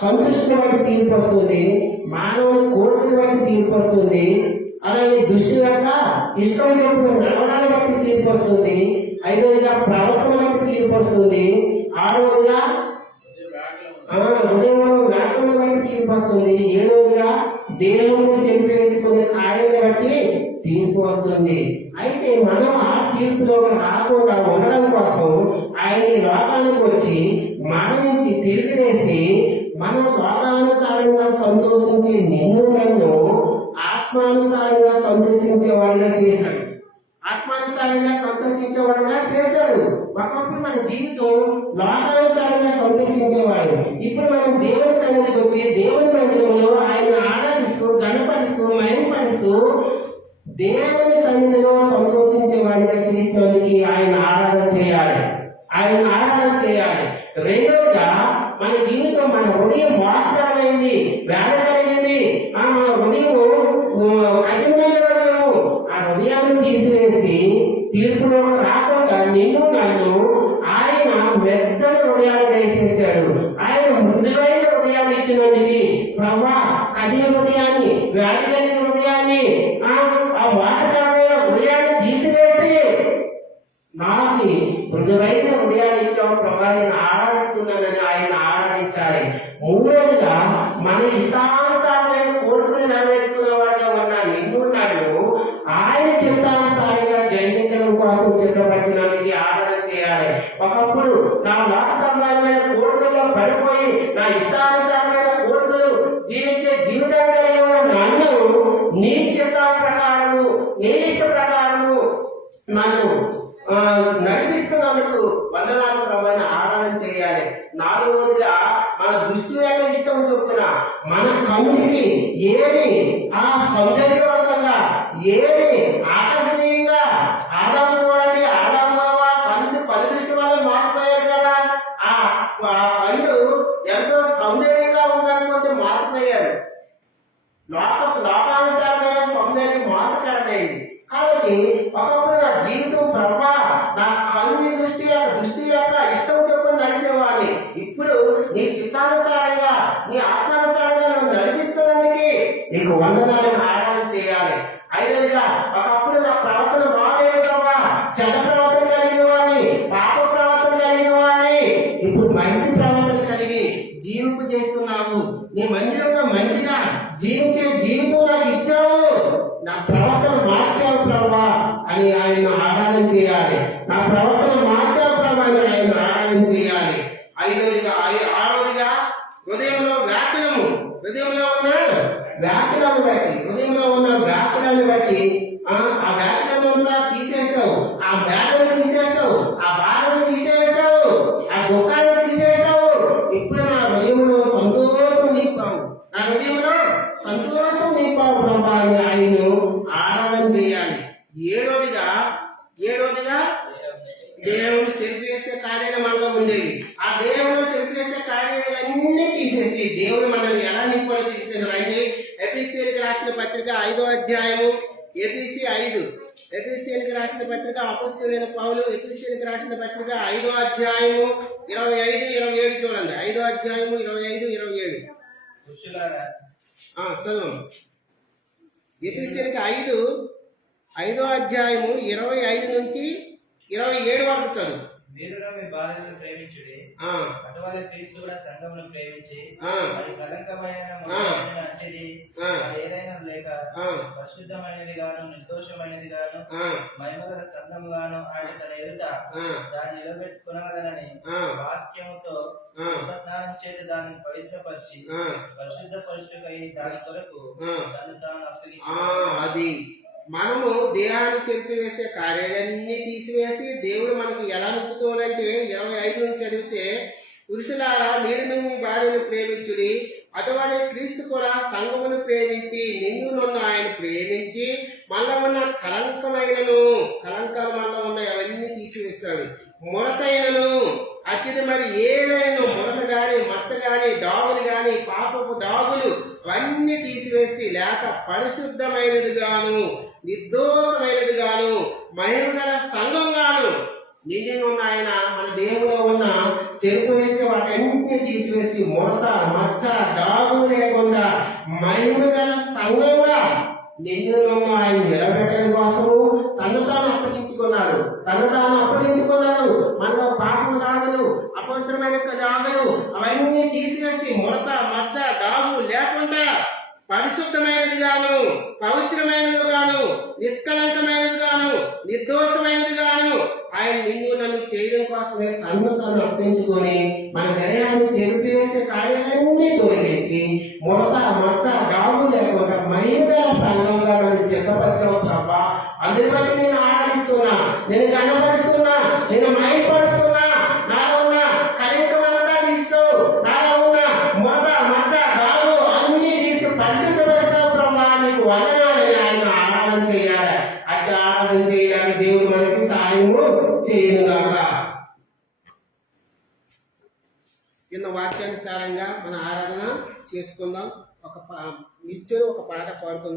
సంతృష్టిని బట్టి తీర్పు వస్తుంది, మానవుని కోరికను బట్టి తీర్పు వస్తుంది, అలాగే దృష్టి యొక్క ఇష్టం చెప్పిన నడవడాన్ని బట్టి తీర్పు వస్తుంది, 5వదిగా ప్రవర్తన బట్టి తీర్పు వస్తుంది, 6వదిగా హృదయంలో వ్యాకులను బట్టి తీర్పు వస్తుంది, 7వదిగా దేవుని చెరిపివేసుకునే కార్యాన్ని బట్టి తీర్పు వస్తుంది. అయితే మనం ఆ తీర్పులో రాకుండా ఉండడం కోసం ఆయన ఈ లోకానికి వచ్చి మరణించి తిరిగి వేసి మనం లోకానుసారంగా సంతోషించే నిన్ను నన్ను ఆత్మానుసారంగా సంతోషించే వాడిగా చేశాడు. ఆత్మానుసారంగా సంతోషించేవాడుగా చేశాడు. ఒకప్పుడు మన జీవితం లోకానుసారంగా సంతోషించేవాడు. ఇప్పుడు మనం దేవుని సన్నిధికి వచ్చి దేవుని మందిరంలో ఆయన ఆరాధిస్తూ, గణపరుస్తూ, మహిమపరుస్తూ దేవుని సన్నిధిలో సంతోషించే వారిగా చేసినందుకు ఆయన ఆరాధన చేయాలి. ఆయన ఆరాధన చేయాలి. రెండోదిగా మన జీవితం, మన హృదయం వాస్తవమైంది, వ్యాధి కలిగింది, మన హృదయం కఠినమైన హృదయము. ఆ హృదయాన్ని తీసివేసి తీర్పులో రాకుండా నిన్ను నన్ను ఆయన మెత్తని హృదయాన్ని దయచేశాడు. ఆయన మృదువైన హృదయాన్ని ఇచ్చినందుకు ప్రభా కఠిన హృదయాన్ని, వ్యాధి కలిగిన హృదయాన్ని, ఆ వాస్తవమైన హృదయాన్ని తీసివేసి నాకు మృదువైన హృదయాన్ని ఇచ్చావు ప్రభా, నేను ఆరాధిస్తున్నానని ఆయన ఆరాధించాలి. మూడోదిగా మన ఇష్టానుసారమైన కోరికలు నెరవేర్చుకునే వాడిగా ఉన్న నిన్ను నన్ను ఆయన చిత్తానుసారిగా జయించడం కోసం సిద్ధపరిచినందుకు ఆరాధన చేయాలి. ఒకప్పుడు నా లోక సంబంధమైన కోరికల్లో పడిపోయి నా ఇష్టానుసారమైన కోరికలు జీవించే జీవితాన్ని కలిగిన నన్ను నీ చిత్త ప్రకారము, నీ ఇష్ట ప్రకారము నన్ను నడిపిస్తున్నందుకు వందనాలు ప్రభాని ఆరాధన చేయాలి. నాలుగవదిగా మన దృష్టి యొక్క ఇష్టం చొప్పున మన కన్నుకి ఏది సౌందర్యవంతంగా, ఏది ఆకర్షణీయంగా, ఆదాము చూడండి, ఆదాము పని దృష్టి వాళ్ళు మోసపోయారు కదా, ఆ పళ్ళు ఎంతో సౌందర్యంగా ఉందనుకుంటే మోసపోయారు. లోకానుసారమైన సౌందర్యం మోసకరమైంది. కాబట్టి ఒకప్పుడు నా జీవితం ప్రభా నా కన్ను దృష్టి యొక్క ఇష్టం చొప్పున నడిచేవాడిని. ఇప్పుడు నీ చిత్తానుసారంగా, నీ ఆత్మానుసారంగా నన్ను నడిపిస్తున్నందుకే నీకు వందనాలను ఆరాధన చేయాలి. ఐదవదిగా ఒకప్పుడు నా ప్రవర్తన బాగలేదు ప్రభా, చెడ్డ ప్రవర్తన కలిగిన వాడిని, పాప ప్రవర్తన కలిగిన వాడిని. ఇప్పుడు మంచి ప్రవర్తన కలిగి జీవింపు చేస్తున్నావు. నీ మంచిగా జీవించే జీవితం నాకు ఇచ్చావు, నా ప్రవర్తన మార్చావు ప్రభా అని ఆయన ఆరాధన చేయాలి. నా ప్రవర్తన మార్చావు ప్రభా అని ఆయన ఆరాధన చేయాలి. ఆరోదిగా హృదయంలో వ్యాకులము, హృదయంలో ఉన్న వ్యాకులాన్ని బట్టి ఆ వ్యాకులంతా తీసేస్తావు, ఆ వ్యాధులను తీసేస్తావు, ఆ బాధను తీసేస్తావు, ఆ దుఃఖాన్ని తీసేస్తావు. ఇప్పుడు నా హృదయంలో సంతోషం నింపావు, నా హృదయంలో సంతోషం నింపావు ప్రభా అని ఆయన ఆరాధన చేయాలి. ఏడోదిగా దేవుడు సెల్ఫీ వేసే కార్యాలు మనలో ఉండేవి. ఆ దేవుడు సెల్ఫీ వేసే కార్యాలన్నీ తీసేసి దేవుడు మనల్ని ఎలా నింపాలో తీసేసాడు. అంటే ఎఫెసీయులకు రాసిన పత్రిక 5వ అధ్యాయము, ఎఫెసీయులకు రాసిన పత్రిక అపొస్తలుడైన పౌలు ఎఫెసీయులకు రాసిన పత్రిక 5వ అధ్యాయము 25-27 చూడండి. 5వ అధ్యాయము 25-27 చదువు. ఎఫెసీయులకు 5వ అధ్యాయము 25 నుంచి 27 వరకు చదువు. మీరు మీ భార్యను ప్రేమించుడి, అటువలే క్రీస్తు కూడా సంఘమును ప్రేమించి అది కలంకమైన అంటిది ఏదైనా లేక పరిశుద్ధమైనది గాను నిర్దోషమైనది గాను మహిమగల సంఘము గాను ఆయన తన ఎదుట దాన్ని నిలబెట్టుకునగలనని వాక్యముతో స్నానం చేసి దానిని పవిత్రపరిచి పరిశుద్ధ పరుషుకై దాని కొరకు తను తాను అప్పగించాడు. అది మనము దేహాన్ని చెరిపివేసే కార్యాలన్నీ తీసివేసి దేవుడు మనకి ఎలా నింపుతాడంటే 25 నుంచి చదివితే, పురుషులారా మీరు మీ భార్యను ప్రేమించుడి, అటువంటి క్రీస్తు కూడా సంఘమును ప్రేమించి నిన్నున్న ఆయన ప్రేమించి మనలో ఉన్న కలంకాలు మనలో ఉన్న అవన్నీ తీసివేస్తాడు. ముడతైనను అతిథి మరి ఏదైనా ముడత గాని, మచ్చ గాని, డాగులు గాని, పాపపు డాగులు అవన్నీ తీసివేసి లేక పరిశుద్ధమైనది గాను, నిర్దోషమైనది గాను, మహిమగల సంఘం గాను నిండినున్న ఆయన మన దేవులో ఉన్న చెరుపు వేసి వాటన్నింటినీ తీసివేసి ముడత, మచ్చ, డాగు లేకుండా మహిమగల సంఘంగా నిండినున్న ఆయన నిలబెట్టడం కోసము తను తాను అప్పగించుకున్నాడు. మనలో పాపము దాగులు, అపవిత్రమైన దాగులు అవన్నీ తీసివేసి ముడత, మచ్చ, డాగు లేకుండా పరిశుద్ధమైనది గాను, పవిత్రమైనది గాను, నిష్కలంకమైనది గాను, నిర్దోషమైనది గాను ఆయన నిన్ను నన్ను చేయడం కోసమే తను అర్పించుకొని మన దేహాన్ని తెరిపివేసే కార్యాలన్నీ తొలగించి ముడత, మచ్చ, డాగు లేకుండా మహిమగల సంఘంగా నన్ను సిద్ధపరచవు ప్రభా. అందుని బట్టి నేను ఆరాధిస్తున్నా, నేను కనపరుస్తున్నా, నేను మహిమపరుస్తున్నా. నాలో ఉన్న కలింకమంతా తీస్తావు, నాలో ఉన్న ముడత, మచ్చ, డాగు అన్ని తీస్తూ పరిశుద్ధపరుస్తావు ప్రభా. నీకు వందనాలని ఆయన ఆరాధన చేయాలి. చేయుగాక. ఇన్న వాక్యానుసారంగా మన ఆరాధన చేసుకుందాం. నిల్చొని ఒక పాట పాడుకుందాం.